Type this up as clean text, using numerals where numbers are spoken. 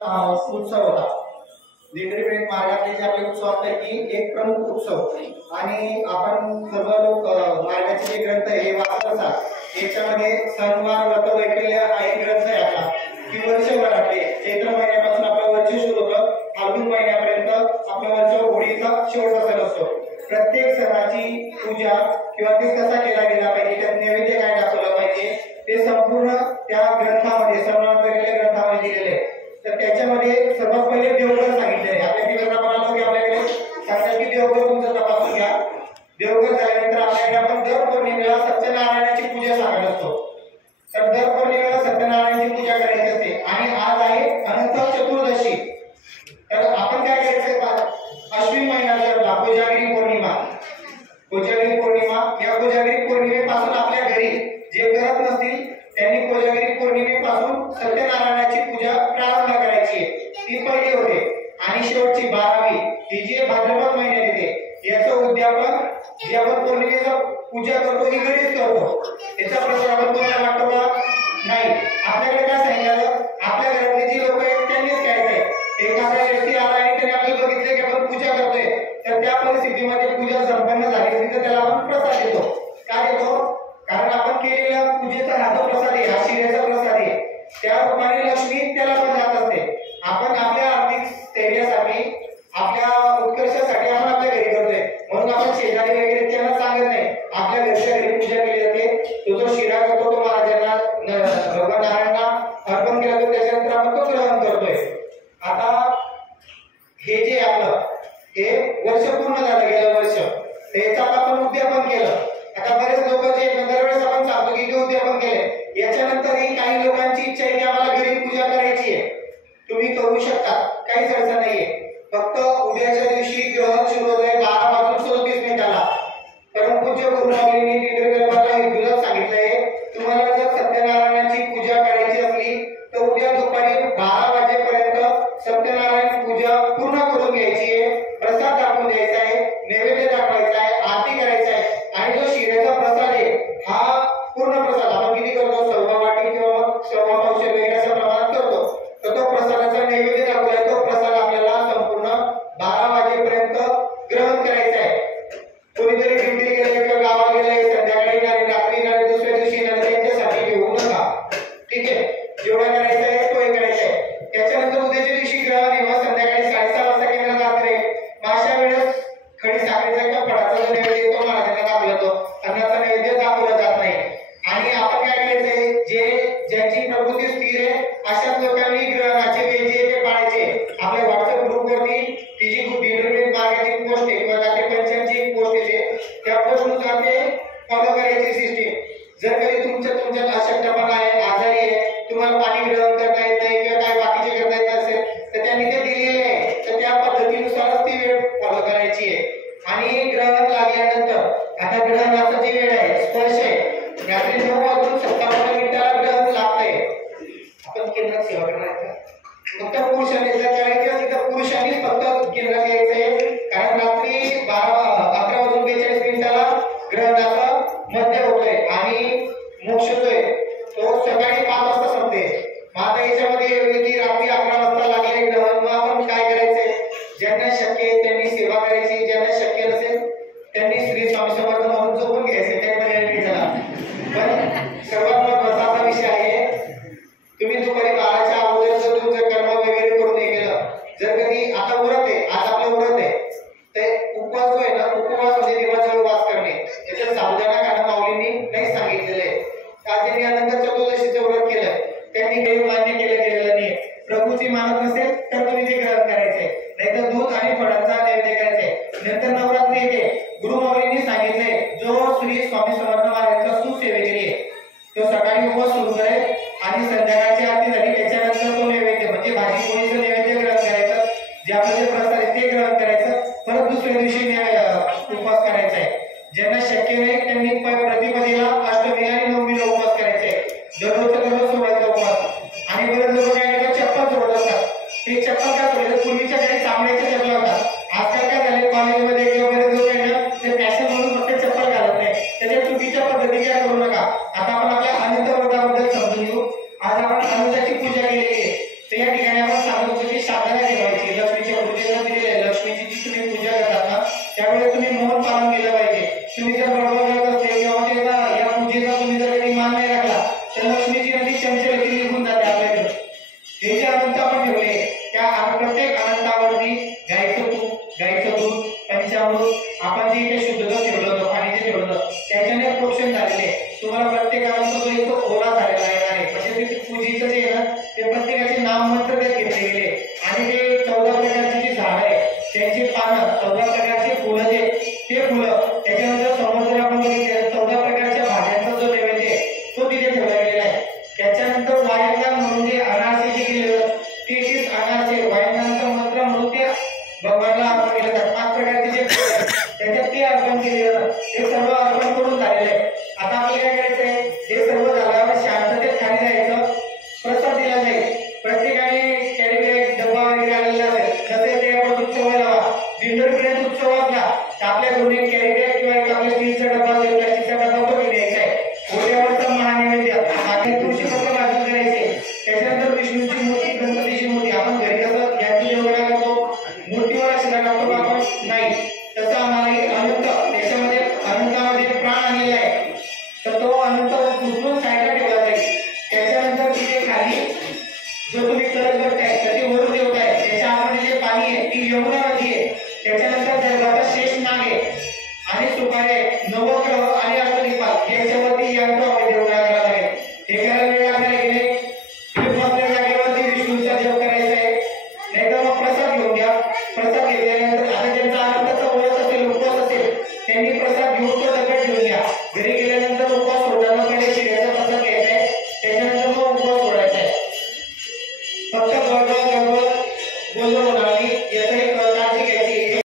उत्सव होता। दिंडोरी मार्गातले जे आपले उत्सवांपैकी एक प्रमुख उत्सव आणि आपण सर्व लोक मार्गाचे जे ग्रंथ हे वाचत असतात। याच्यामध्ये सणवार व्रत वैकल्य हा एक ग्रंथ आहे आपला की वर्षभरातले चैत्र महिन्यापासून आपलं वर्ष सुरू होतं, फाल्गुन महिन्यापर्यंत आपलं वर्ष होळीचा शेवटचा सण असतो। प्रत्येक सणाची पूजा किंवा ते कसा केला गेला पाहिजे, त्यात नैवेद्य काय दाखवलं पाहिजे, ते संपूर्ण त्या ग्रंथामध्ये सणवार वैकल्य ग्रंथामध्ये दिलेले आहे। तर त्याच्यामध्ये सर्वात पहिले देवघर सांगितले आहे। आपल्या तिकडे आपण आलो की आपल्याकडे सांगतात की देवघर तुमचं तपासून घ्या। देवघर झाल्यानंतर आपल्याकडे आपण दर पौर्णिमेला सत्यनारायणाची पूजा सांगत असतो। तर दर पौर्णिमेला सत्यनारायणाची पूजा करायची असते आणि आज आहे अनंत चतुर्दशी। तर आपण काय करायचं, अश्विन महिना जरला कोजागिरी पौर्णिमा, कोजागिरी पौर्णिमा, या कोजागिरी पौर्णिमेपासून आपल्या घरी जे करत नसतील त्यांनी कोजागिरी पौर्णिमेपासून सत्यनारायणाची पूजा प्रारंभ करायची आहे। ती पहिली होते आणि शेवटची 12वी ही जी भाद्रपद महिन्यात येते, याचं उद्यापन जे आपण पौर्णिमेचं पूजा करतो ही घरीच करतो। याचा प्रसार आपण कोणाला वाटतो का? नाही। आपल्याकडे काय सांगितलं, आपल्या घरातले जी लोक आहेत त्यांनीच करायचंय। एखादा व्यक्ती आला आणि त्याने आपल्याला बघितलं की आपण पूजा करतोय, तर त्या परिस्थितीमध्ये पूजा संपन्न झाली तर त्याला आपण प्रसाद देतो। का देतो? कारण आपण केलेल्या पूजेचा हा जो प्रसाद आहे, हा शिऱ्याचा प्रसाद आहे, त्या रूपाने लक्ष्मी त्याला पण जात असते। आपण आपल्या आर्थिक स्थैर्यासाठी, आपल्या उत्कर्षासाठी आपण आपल्या घरी करतोय, म्हणून आपण शेजारी वगैरे त्यांना सांगत नाही। आपल्या घरच्या घरी पूजा केली जाते, तो जो शिरा करतो तो महाराजांना भगवान नारायणांना अर्पण केला जातो, त्याच्यानंतर आपण तो ग्रहण करतोय। आता हे जे आपलं हे वर्ष पूर्ण झालं, गेलं वर्ष, त्याचं आपण उद्यापन केलं। आता बरेच लोक जे दरवेळेस आपण सांगतो की उद्यापन केले, याच्यानंतरही काही लोकांची इच्छा आहे की आम्हाला घरी पूजा करायची आहे, तुम्ही करू शकता, काहीच अडचण नाहीये। फक्त उद्याच्या दिवशी ग्रहण सुरू होत आहे 12:37 परमपूज्य गुरुमाऊलींनी दिंडोरीकरांना हिंदूला सांगितलंय, तुम्हाला जर सत्यनारायणाची पूजा करायची असली तर उद्या दुपारी 12 वाजेपर्यंत सत्यनारायण पूजा पूर्ण करून घ्यायची आहे, प्रसाद दाखवून द्यायचा आहे, नैवेद्य दाखवायचा आहे, आरती करायचा आहे आणि जो शिऱ्याचा प्रसाद आहे हा पूर्ण प्रसाद आपण किती करतो, 1.25 वाटी किंवा 1.25 पावशेर वगैरे अशा प्रमाणात करतो। तर तो प्रसादाचा नैवेद्य दाखवलाय, तो प्रसाद आपल्याला संपूर्ण 12 वाजेपर्यंत ग्रहण करायचा आहे। कोणीतरी ड्युटी गेले किंवा गावाला गेले, संध्याकाळी येणारे, रात्री येणारे, दुसऱ्या दिवशी येणारे, त्यांच्यासाठी घेऊ नका, ठीक आहे? जेवढा करायचा आहे तो करायचा आहे। त्याच्यानंतर उद्याच्या दिवशी ग्रहण आहे, मग संध्याकाळी 6:30 वाजता केंद्रात जाते। अशा वेळेस खडी साखरेचा किंवा फळाचा नैवेद्य तो महाराजांना दाखवला जातो, अन्नाचा नैवेद्य दाखवला जात नाही। आणि आपण काय करायचंय, जे ज्यांची प्रकृती स्थिर आहे अशाच लोकांनी ग्रहणाचे वेजे ते पाळायचे। आपल्या व्हॉट्सअप ग्रुपवरती ती जी दिंडोरी मार्गाची पोस्ट आहे किंवा जाते पंचांची पोस्ट आहे, त्या पोस्टनुसार ते फॉलो करायची सिस्टीम। जर कधी तुमच्यात अशक्तपणा आहे, आजारी आहे, तुम्हाला पाणी ग्रहण करता येत नाही किंवा काय बाकीचे करता येत असेल तर त्यांनी ते दिलेले आहे, तर त्या पद्धतीनुसारच ती वेळ फॉलो करायची आहे। आणि ग्रहण लागल्यानंतर आता ग्रहणाचा जी वेळ आहे, स्पर्श आहे, रात्री 9:57 ग्रहण लागतंय। आपण केंद्रात सेवा करायचं, फक्त पुरुषांनी जर करायचं असेल तर पुरुषांनीच फक्त केंद्रात यायचंय, कारण रात्री 11:42 ग्रहणाचा मध्य होतोय आणि मोक्ष होतोय, तो सकाळी 5 वाजता संपते। आता याच्यामध्ये की रात्री 11 वाजता लागले ग्रहण, मग आपण काय करायचंय, ज्यांना शक्य आहे त्यांनी सेवा करायची, ज्यांना शक्य नसेल त्यांनी श्री स्वामी समर्थ म्हणून झोपून घ्यायचे, त्यामध्ये झाला। पण सर्वात महत्त्वाचा असा विषय आहे, तुम्ही दुपारी 12च्या अगोदर जर तुमचं कर्म वगैरे करून हे केलं, जर कधी आता व्रत आहे, आज आपलं व्रत आहे, ते उपवास जो आहे ना, उपवास म्हणजे देवाचा उपवास करणे, याच्यात साबुदाणा खाणं माऊलींनी नाही सांगितलेलं आहे। ज्यांनी अनंत चतुर्दशीचं व्रत केलंय त्यांनी काही मान्य केलं गेलेलं नाही। प्रभूची मानत नसेल तर तुम्ही ते ग्रहण करायचंय, नाहीतर दूध आणि फळांचा नैवेद्य करायचंय। नंतर नवरात्री येते, गुरुमाऊलींनी सांगितलंय, जो श्री स्वामी समर्थ महाराजांचा सुसेवेकरी आहे तो सकाळी उपवास सुरू करेल आणि संध्याकाळची आरती झाली त्याच्यानंतर तो नैवेद्य म्हणजे भाजी पोळीचं नैवेद्य ग्रहण करायचं, जे आपलं जे प्रसाद आहे ते ग्रहण करायचं, परत दुसऱ्या दिवशी उपवास करायचा आहे। ज्यांना शक्य नाही त्यांनी प्रतिपदेला, अष्टमीला आणि नवमीला उपवास करायचा आहे, दररोज सोडायचा उपवास। आणि बरेच लोक काय करतात, चप्पल सोडत असतात, ते चप्पल काय सोडायचं, पूर्वीच्या काही चांगल्याच्या चप्पल होतात, आजकाल काय झाले कॉलेजमध्ये किंवा बरेच लोक आहे ना ते फॅशन म्हणून फक्त चप्पल घालत नाही, त्याच्या चुकीच्या पद्धती काय करू नका। आता आपण आपल्या अनंत व्रताबद्दल समजून घेऊ। आज आपण अनंताची पूजा केलेली आहे, तर या ठिकाणी आपण सांगतो पंच आपण ठेवले, त्या प्रत्येक अनंतावरती गायचं तूप, गायचं दूध, पंचामृत, आपण जे इथे शुद्ध दूध ठेवलं होतं, पाणी जे ठेवलं होतं त्याच्याने प्रोक्षण झालेले. तुम्हाला प्रत्येक अनंत जो आहे तो ओला झालेला आहे, म्हणजे ते पूजेचं जे आहे ना ते प्रत्येकाचे नाम मंत्र त्यात घेतले गेले. आणि ते 14 प्रकारची जी झाड आहे त्यांची पानं, 14 प्रकारचे फुलं जे ते फुलं, त्याच्यानंतर समोर जर आपण बघितलं 14 प्रकारच्या भाज्यांचा जो नैवेद्य तो तिथे ठेवला गेलेला आहे. त्याच्यानंतर वायनदान म्हणून जे अनारसे जे केलेलं ते 30 अनारसे वायनदानाचा मंत्र म्हणून ते भगवानला अर्पण केले जातात. 5 प्रकारचे जे त्याच्यात ते अर्पण केले जातात, ते सर्व अर्पण करून झालेले आहे. आता आपल्याला काय करायचं आहे, हे सर्व झाल्यावर शांततेत खाली जायचं, प्रसाद दिला जाईल. प्रत्येकाने कॅरी बॅग डब्बा वगैरे आलेला असेल, जसे ते आपण उत्सव लावा, दिंडोरीपर्यंत उत्सव असला तर आपल्या घरून एक कॅरी बॅग किंवा एक आपल्या स्टीलचा डब्बा असेल, प्लास्टिकचा डब्बा तो घेऊन यायचा आहे. ओढ्यावरचा महानैवेद्य आपले तुळशीपत्र वाजून करायचे. त्याच्यानंतर विष्णूची मूर्ती, गणपतीची मूर्ती, आपण घरी कसं यांची देवगणा करतो, मूर्तीवर अक्षरा टाकतो का आपण, नाही, तसं आम्हाला अनंत, त्याच्यामध्ये अनंतामध्ये प्राण आणलेला आहे, तर तो अनंत उचलून साईडला ठेवला जाईल. त्याच्यानंतर तिथे खाली जो तुम्ही कलश बघताय तर ते वरुण देवता आहे, त्याच्या आतमध्ये जे पाणी आहे ती यमुना नदी आहे. त्याच्यानंतर दरबारात शेष नाग आहे आणि सुपारी, नवग्रह आणि अष्टदिक्पाल याच्यावरती यंत्र देवगणा करायला लागेल. हे करायला वेळ लागणार आहे की नाही? तुम्ही बसल्या जागेवरती विष्णूचा जप करायचा आहे, नाहीतर मग प्रसाद घेऊन घ्या. प्रसाद घेतल्यानंतर आता ज्यांचा आनंदाचा व्रत असेल, उपवास असेल, त्यांनी प्रसाद घेऊन तो डब्यात ठेवून घ्या. घरी गेल्यानंतर उपवास सोडताना पहिले शिऱ्याचा प्रसाद घ्यायचा आहे, त्याच्यानंतर मग उपवास सोडायचा आहे. फक्त गडबड गोंधळ होणार नाही याचा एक